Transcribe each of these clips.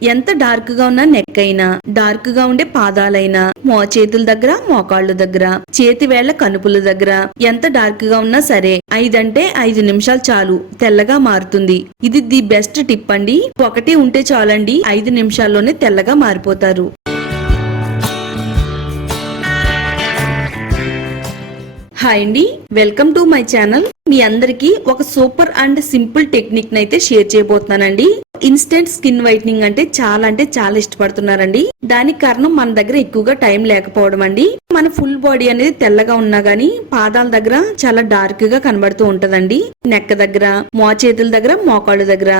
ఎంత డార్క్ గా ఉన్న నెక్ అయినా, డార్క్ గా ఉండే పాదాలైనా, చేతుల దగ్గర, మోకాళ్ళ దగ్గర, చేతి వేళ్ల కనుపుల దగ్గర ఎంత డార్క్ గా ఉన్నా సరే 5 నిమిషాలు చాలు తెల్లగా మారుతుంది. ఇది ది బెస్ట్ టిప్ అండి. ఒకటి ఉంటే చాలండి 5 నిమిషాల్లోనే తెల్లగా మారిపోతారు. హాయ్ అండి, వెల్కమ్ టు మై ఛానల్. మీ అందరికి ఒక సూపర్ అండ్ సింపుల్ టెక్నిక్ నైతే షేర్ చేయబోతున్నానండి. ఇన్స్టెంట్ స్కిన్ వైట్నింగ్ అంటే చాలా ఇష్టపడుతున్నారండి. దానికి కారణం మన దగ్గర ఎక్కువగా టైం లేకపోవడం అండి. మన ఫుల్ బాడీ అనేది తెల్లగా ఉన్నా గానీ పాదాల దగ్గర చాలా డార్క్ గా కనబడుతూ ఉంటదండి. నెక్ దగ్గర, చేతుల దగ్గర, మోకాళ్ళ దగ్గర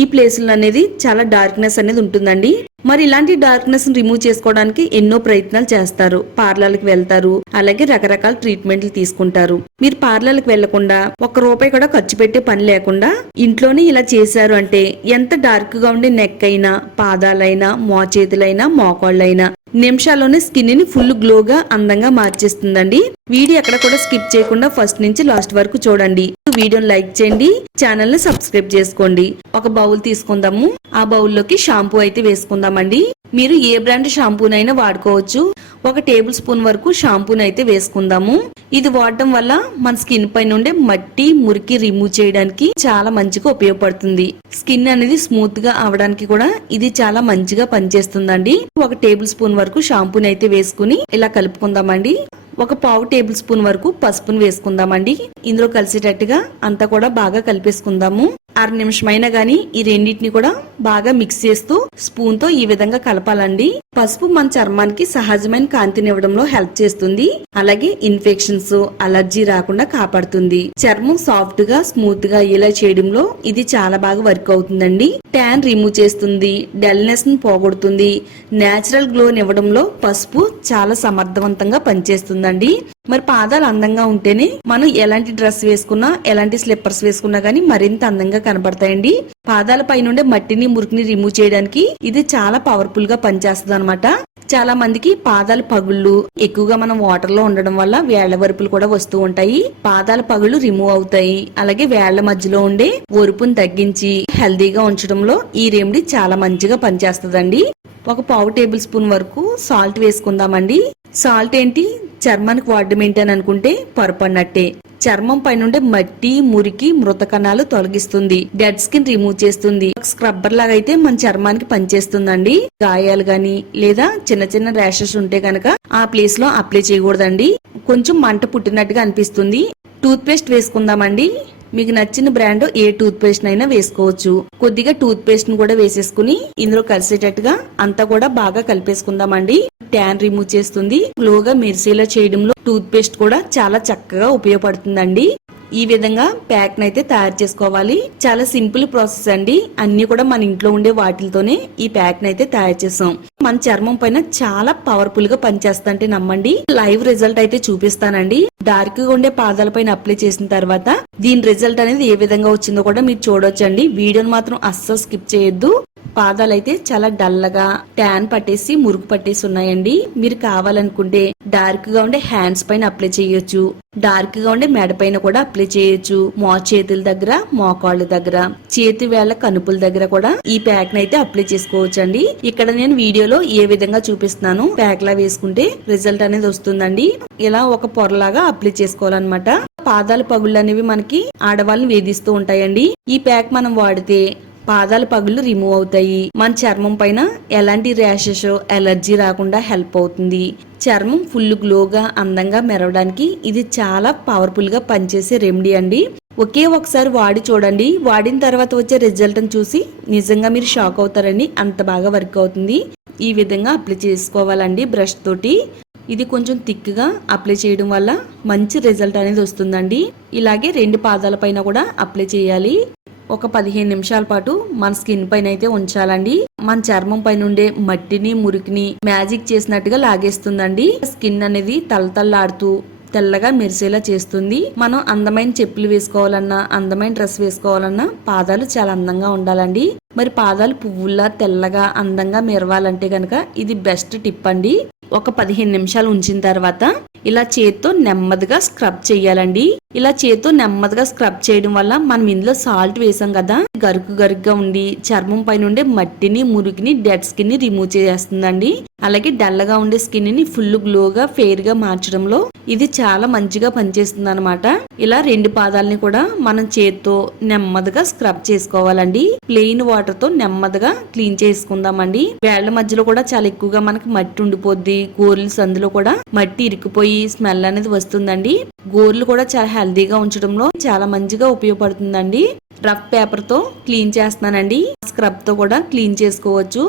ఈ ప్లేసులు అనేది చాలా డార్క్నెస్ అనేది ఉంటుందండి. మరి ఇలాంటి డార్క్నెస్ రిమూవ్ చేసుకోవడానికి ఎన్నో ప్రయత్నాలు చేస్తారు. పార్లర్కి వెళ్తారు, అలాగే రకరకాల ట్రీట్మెంట్లు తీసుకుంటారు. మీరు పార్లర్కి వెళ్లకుండా, ₹1 కూడా ఖర్చు పెట్టే పని లేకుండా ఇంట్లోనే ఇలా చేశారు అంటే ఎంత డార్క్ గా ఉండే నెక్ అయినా, పాదాలైనా, చేతులైనా, మోకాళ్ళైనా నిమిషాల్లోనే స్కిన్ ని ఫుల్ గ్లోగా అందంగా మార్చేస్తుందండి. వీడియో ఎక్కడ కూడా స్కిప్ చేయకుండా ఫస్ట్ నుంచి లాస్ట్ వరకు చూడండి. వీడియోని లైక్ చేయండి, ఛానల్ ని సబ్స్క్రైబ్ చేసుకోండి. ఒక బౌల్ తీసుకుందాము. ఆ బౌల్లోకి షాంపూ అయితే వేసుకుందామండి. మీరు ఏ బ్రాండ్ షాంపూనైనా వాడుకోవచ్చు. 1 టేబుల్ స్పూన్ వరకు షాంపూని అయితే వేసుకుందాము. ఇది వాడటం వల్ల మన స్కిన్ పైన ఉండే మట్టి, మురికి రిమూవ్ చేయడానికి చాలా మంచిగా ఉపయోగపడుతుంది. స్కిన్ అనేది స్మూత్ గా అవడానికి కూడా ఇది చాలా మంచిగా పనిచేస్తుందండి. 1 టేబుల్ స్పూన్ వరకు షాంపూని అయితే వేసుకుని ఇలా కలుపుకుందామండి. 1/2 టేబుల్ స్పూన్ వరకు పసుపును వేసుకుందామండి. ఇందులో కలిసేటట్టుగా అంతా కూడా బాగా కలిపేసుకుందాము. 6 నిమిషమైనా గానీ ఈ రెండింటిని కూడా బాగా మిక్స్ చేస్తూ స్పూన్ తో ఈ విధంగా కలపాలండి. పసుపు మన చర్మానికి సహజమైన కాంతినివ్వడంలో హెల్ప్ చేస్తుంది. అలాగే ఇన్ఫెక్షన్స్, అలర్జీ రాకుండా కాపాడుతుంది. చర్మం సాఫ్ట్ గా, స్మూత్ గా ఇలా చేయడంలో ఇది చాలా బాగా వర్క్ అవుతుందండి. ట్యాన్ రిమూవ్ చేస్తుంది, డల్నెస్ ను పోగొడుతుంది. నేచురల్ గ్లో నివ్వడంలో పసుపు చాలా సమర్థవంతంగా పనిచేస్తుందండి. మరి పాదాలు అందంగా ఉంటేనే మనం ఎలాంటి డ్రెస్ వేసుకున్నా, ఎలాంటి స్లిప్పర్స్ వేసుకున్నా గానీ మరింత అందంగా కనబడతాయండి. పాదాల పైనుండే మట్టిని, మురికిని రిమూవ్ చేయడానికి ఇది చాలా పవర్ఫుల్ గా పనిచేస్తుంది అనమాట. చాలా మందికి పాదాల పగుళ్ళు ఎక్కువగా మనం వాటర్ లో ఉండడం వల్ల వేళ్ల వరుపులు కూడా వస్తూ ఉంటాయి. పాదాల పగుళ్ళు రిమూవ్ అవుతాయి. అలాగే వేళ్ల మధ్యలో ఉండే ఒరుపును తగ్గించి హెల్దీగా ఉంచడంలో ఈ రెమెడీ చాలా మంచిగా పనిచేస్తుందండి. 1/2 టేబుల్ స్పూన్ వరకు సాల్ట్ వేసుకుందామండి. సాల్ట్ ఏంటి, చర్మానికి వాడడం ఏంటి అని అనుకుంటే పొరపడినట్టే. చర్మం పైనుండే మట్టి, మురికి, మృత కణాలు తొలగిస్తుంది. డెడ్ స్కిన్ రిమూవ్ చేస్తుంది. స్క్రబ్బర్ లాగా అయితే మన చర్మానికి పనిచేస్తుందండి. గాయాలు గాని లేదా చిన్న ర్యాషెస్ ఉంటే గనక ఆ ప్లేస్ లో అప్లై చేయకూడదండి. కొంచెం మంట పుట్టినట్టుగా అనిపిస్తుంది. టూత్ పేస్ట్ వేసుకుందామండి. మీకు నచ్చిన బ్రాండ్ ఏ టూత్ పేస్ట్ అయినా వేసుకోవచ్చు. కొద్దిగా టూత్ పేస్ట్ ను కూడా వేసేసుకుని ఇందులో కలిసేటట్టుగా అంతా కూడా బాగా కలిపేసుకుందామండి. ట్యాన్ రిమూవ్ చేస్తుంది. గ్లోగా మెరిసేలా చేయడంలో టూత్ పేస్ట్ కూడా చాలా చక్కగా ఉపయోగపడుతుందండి. ఈ విధంగా ప్యాక్ నైతే తయారు చేసుకోవాలి. చాలా సింపుల్ ప్రాసెస్ అండి. అన్ని కూడా మన ఇంట్లో ఉండే వాటితోనే ఈ ప్యాక్ నైతే తయారు చేసాం. మన చర్మం పైన చాలా పవర్ఫుల్ గా పనిచేస్తుంటే నమ్మండి. లైవ్ రిజల్ట్ అయితే చూపిస్తానండి. డార్క్ గా ఉండే పాదాల పైన అప్లై చేసిన తర్వాత దీని రిజల్ట్ అనేది ఏ విధంగా వచ్చిందో కూడా మీరు చూడొచ్చండి. వీడియోని మాత్రం అస్సలు స్కిప్ చేయొద్దు. పాదాలు అయితే చాలా డల్లగా, ట్యాన్ పట్టేసి, మురుగు పట్టేసి ఉన్నాయండి. మీరు కావాలనుకుంటే డార్క్ గా ఉండే హ్యాండ్స్ పైన అప్లై చేయొచ్చు. డార్క్ గా ఉండే మెడ పైన కూడా అప్లై చేయొచ్చు. చేతుల దగ్గర, మోకాళ్ళ దగ్గర, చేతి వేళ్ల కనుపుల దగ్గర కూడా ఈ ప్యాక్ నైతే అప్లై చేసుకోవచ్చండి. ఇక్కడ నేను వీడియోలో ఏ విధంగా చూపిస్తున్నాను. ప్యాక్ లా వేసుకుంటే రిజల్ట్ అనేది వస్తుందండి. ఇలా ఒక పొరలాగా అప్లై చేసుకోవాలన్నమాట. పాదాల పగుళ్ళు అనేవి మనకి ఆడవాళ్ళని వేధిస్తూ ఉంటాయండి. ఈ ప్యాక్ మనం వాడితే పాదాల పగుళ్ళు రిమూవ్ అవుతాయి. మన చర్మం పైన ఎలాంటి ర్యాషెస్, ఎలర్జీ రాకుండా హెల్ప్ అవుతుంది. చర్మం ఫుల్ గ్లోగా, అందంగా మెరవడానికి ఇది చాలా పవర్ఫుల్ గా పనిచేసే రెమెడీ అండి. ఒకసారి వాడి చూడండి. వాడిన తర్వాత వచ్చే రిజల్ట్ చూసి నిజంగా మీరు షాక్ అవుతారండి. అంత బాగా వర్క్ అవుతుంది. ఈ విధంగా అప్లై చేసుకోవాలండి బ్రష్ తోటి. ఇది కొంచెం థిక్ గా అప్లై చేయడం వల్ల మంచి రిజల్ట్ అనేది వస్తుందండి. ఇలాగే 2 పాదాల పైన కూడా అప్లై చేయాలి. ఒక 15 నిమిషాల పాటు మన స్కిన్ పైన అయితే ఉంచాలండి. మన చర్మం పైన ఉండే మట్టిని, మురికిని మ్యాజిక్ చేసినట్టుగా లాగేస్తుందండి. స్కిన్ అనేది తలతల్లాడుతూ తెల్లగా మెరిసేలా చేస్తుంది. మనం అందమైన చెప్పులు వేసుకోవాలన్నా, అందమైన డ్రెస్ వేసుకోవాలన్నా పాదాలు చాలా అందంగా ఉండాలండి. మరి పాదాలు పువ్వుల్లా తెల్లగా అందంగా మెరవాలంటే గనక ఇది బెస్ట్ టిప్ అండి. ఒక 15 నిమిషాలు ఉంచిన తర్వాత ఇలా చేత్తో నెమ్మదిగా స్క్రబ్ చేయాలండి. ఇలా చేతితో నెమ్మదిగా స్క్రబ్ చేయడం వల్ల మనం ఇందులో సాల్ట్ వేసాం కదా, గరుకుగా ఉండి చర్మం పైన ఉండే మట్టిని, మురికిని, డెడ్ స్కిన్ ని రిమూవ్ చేస్తుందండి. అలాగే డల్లగా ఉండే స్కిన్ ని ఫుల్ గ్లోగా, ఫెయిర్ గా మార్చడంలో ఇది చాలా మంచిగా పనిచేస్తుంది అనమాట. ఇలా 2 పాదాలని కూడా మనం చేత్తో నెమ్మదిగా స్క్రబ్ చేసుకోవాలండి. ప్లెయిన్ వాటర్ తో నెమ్మదిగా క్లీన్ చేసుకుందామండి. వేళ్ల మధ్యలో కూడా చాలా ఎక్కువగా మనకి మట్టి ఉండిపోద్ది. గోర్ల సందులో కూడా మట్టి ఇరుక్కుపోయి స్మెల్ అనేది వస్తుందండి. గోర్లు కూడా చాలా హెల్దీగా ఉంచడంలో చాలా మంచిగా ఉపయోగపడుతుందండి. రఫ్ పేపర్ తో క్లీన్ చేస్తున్నానండి. స్క్రబ్ తో కూడా క్లీన్ చేసుకోవచ్చు.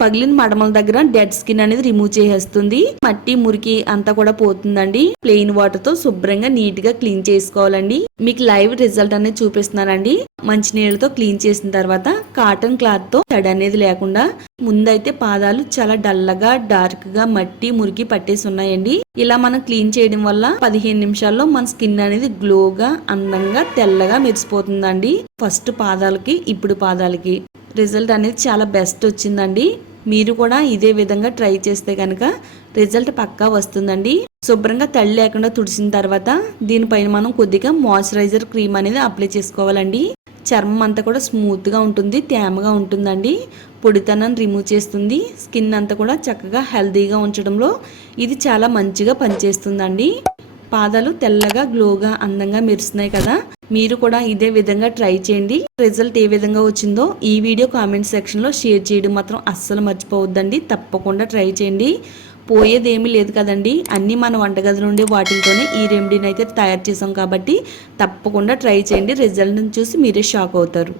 పగిలిన మడమల దగ్గర డెడ్ స్కిన్ అనేది రిమూవ్ చేసేస్తుంది. మట్టి, మురికి అంతా కూడా పోతుందండి. ప్లెయిన్ వాటర్ తో శుభ్రంగా నీట్ గా క్లీన్ చేసుకోవాలండి. మీకు లైవ్ రిజల్ట్ అనేది చూపిస్తున్నానండి. మంచి నీళ్ళతో క్లీన్ చేసిన తర్వాత కాటన్ క్లాత్ తో తడి అనేది లేకుండా, ముందైతే పాదాలు చాలా డల్లగా, డార్క్ గా మట్టి, మురికి పట్టేసి ఉన్నాయండి. ఇలా మనం క్లీన్ చేయడం వల్ల 15 నిమిషాల్లో మన స్కిన్ అనేది గ్లోగా, అందంగా, తెల్లగా మెరిసిపోతుందండి. ఫస్ట్ పాదాలకి, ఇప్పుడు పాదాలకి రిజల్ట్ అనేది చాలా బెస్ట్ వచ్చిందండి. మీరు కూడా ఇదే విధంగా ట్రై చేస్తే కనుక రిజల్ట్ పక్కా వస్తుందండి. శుభ్రంగా తడి లేకుండా తుడిసిన తర్వాత దీనిపైన మనం కొద్దిగా మాయిశ్చరైజర్ క్రీమ్ అనేది అప్లై చేసుకోవాలండి. చర్మం అంతా కూడా స్మూత్ గా ఉంటుంది, తేమగా ఉంటుందండి. పొడితనాన్ని రిమూవ్ చేస్తుంది. స్కిన్ అంతా కూడా చక్కగా హెల్దీగా ఉంచడంలో ఇది చాలా మంచిగా పనిచేస్తుందండి. పాదాలు తెల్లగా, గ్లోగా, అందంగా మెరుస్తున్నాయి కదా. మీరు కూడా ఇదే విధంగా ట్రై చేయండి. రిజల్ట్ ఏ విధంగా వచ్చిందో ఈ వీడియో కామెంట్ సెక్షన్ లో షేర్ చేయడం మాత్రం అస్సలు మర్చిపోవద్దండి. తప్పకుండా ట్రై చేయండి. పోయేదేమీ లేదు కదండి. అన్ని మన వంటగది నుండి వాటితోనే ఈ రెమెడీని అయితే తయారు చేసాం కాబట్టి తప్పకుండా ట్రై చేయండి. రిజల్ట్ చూసి మీరే షాక్ అవుతారు.